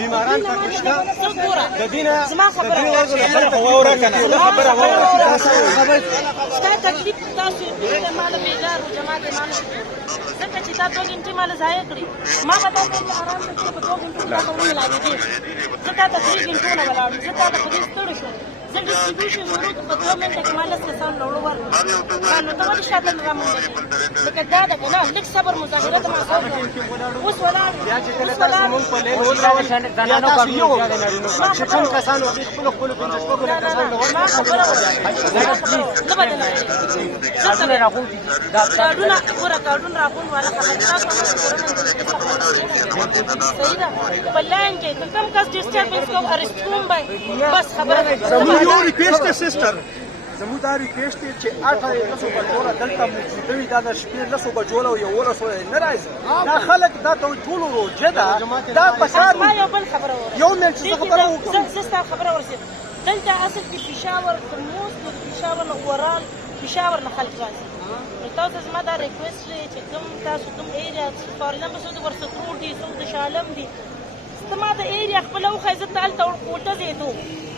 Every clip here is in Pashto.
بیماران پکې شته د دې نه زما خبره واوره کنه خبره واوره ستا تکلیف تاسو دې مال بیدار جماعت ایمان ځکه چې تا 2 غنټې مال ضایع کړي ما به تا ته آرام ته په 2 غنټو کې تاسو ملاوي زه تا ته 3 غنټو نه ولاړم زه تا ته په دې ستړی شوم زه ډسټریبیوشن شروع په 2 منټه کې مال کسان وړو ورکړم نو ته ولې شاته نه رامنډې لکه دا ده که نه لږ صبر مظاهره ته ما اوس ولاړ اوس ولاړ مونږ په لین بیا تاسو یو چې کوم کسان وغي خپل خپل پنځه شپږو کسان ما خبره نه بدلوي کارډونه ګوره کارډون راغون والا خبره تاسو صحیح ده په لاین کې کوم کس ډسټربنس کو ارست کوم بس خبره یو ریکویسټ سسټر زموږ دا ریکویسټ دی چې 8 بجوله دلته موجودوي دا د شپې 10 بجوله او 11 نه راځي دا خلک دا ټول روجه ده دا پسار ما یو بل خبره یو منټ څه خبره وکړم زه ستا خبره ورسېد دلته اصل کې پېښور ترموز د پېښور نه اورال پېښور نه خلک راځي نو تاسو زما دا ریکویسټ دی چې کوم تاسو کوم ایریا فار ایگزامپل څوک د ورسکرو دي څوک د شالم دي زما د ایریا خپله وښایي زه ته هلته کوټه ځېدو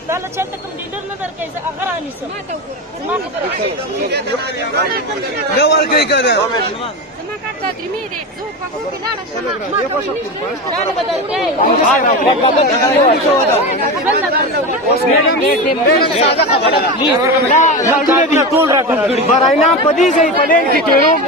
دا له چاته کوم ډیلر نه درکوي زه هغه رانیسم زما خبره نه ورکوي که نه زما کار دا درېمې دی زه پکو کې لاړه شم ما ته وایي نه به درکوي براینام په دې ځای په لین کې تېروم